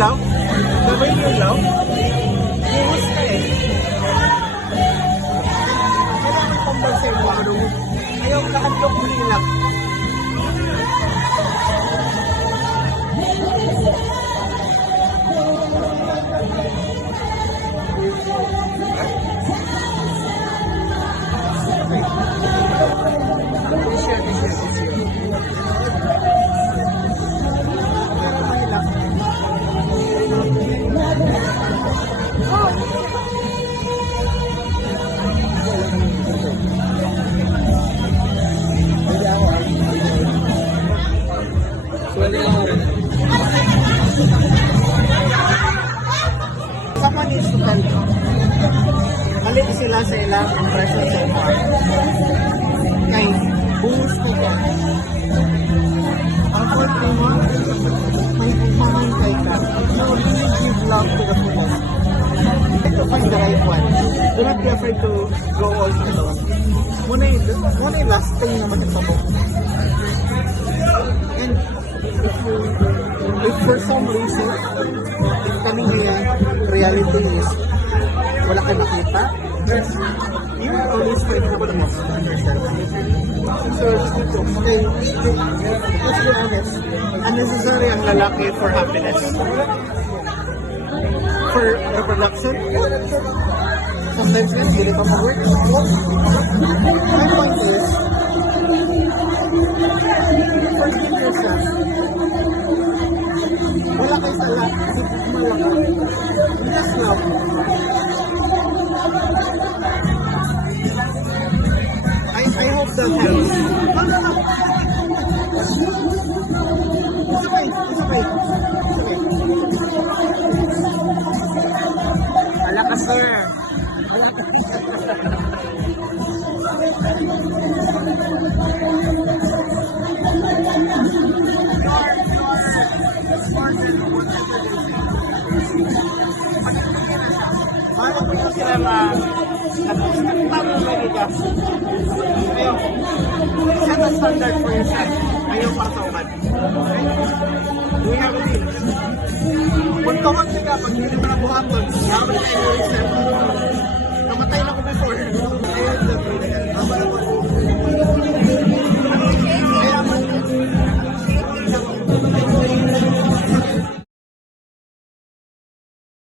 ilaw? Sabay yung ilaw? Buhos ka eh. Kailangan may pambansa yung mga ano. Ayaw nakadlok mo ilaw. Someone needs to tell me. Mali sila sa ilang impression so far. Kay buhos ko ka. Ang point mo, may mamantay ka. No, really give love to the fullest. To find the right one. Do not be afraid to go all alone. Muna yung last thing na magkasama. And if for some reason, if kami ngayon, reality is wala ka nakita, you will always find the most in yourself. So, okay, let's be honest, unnecessary ang lalaki for happiness. For reproduction, sometimes it's really come work. My point is, forgive yourself. Wala kayo sa lahat, just love. I hope that helps. No. It's okay. It's okay. Malakas sir. Paano ko yung sila ayaw, set a standard for yourself. Ayaw para sa umat. Okay? We have a deal. Kung tawag ka, pag hindi mo na buhaton, yaman ka yung yourself.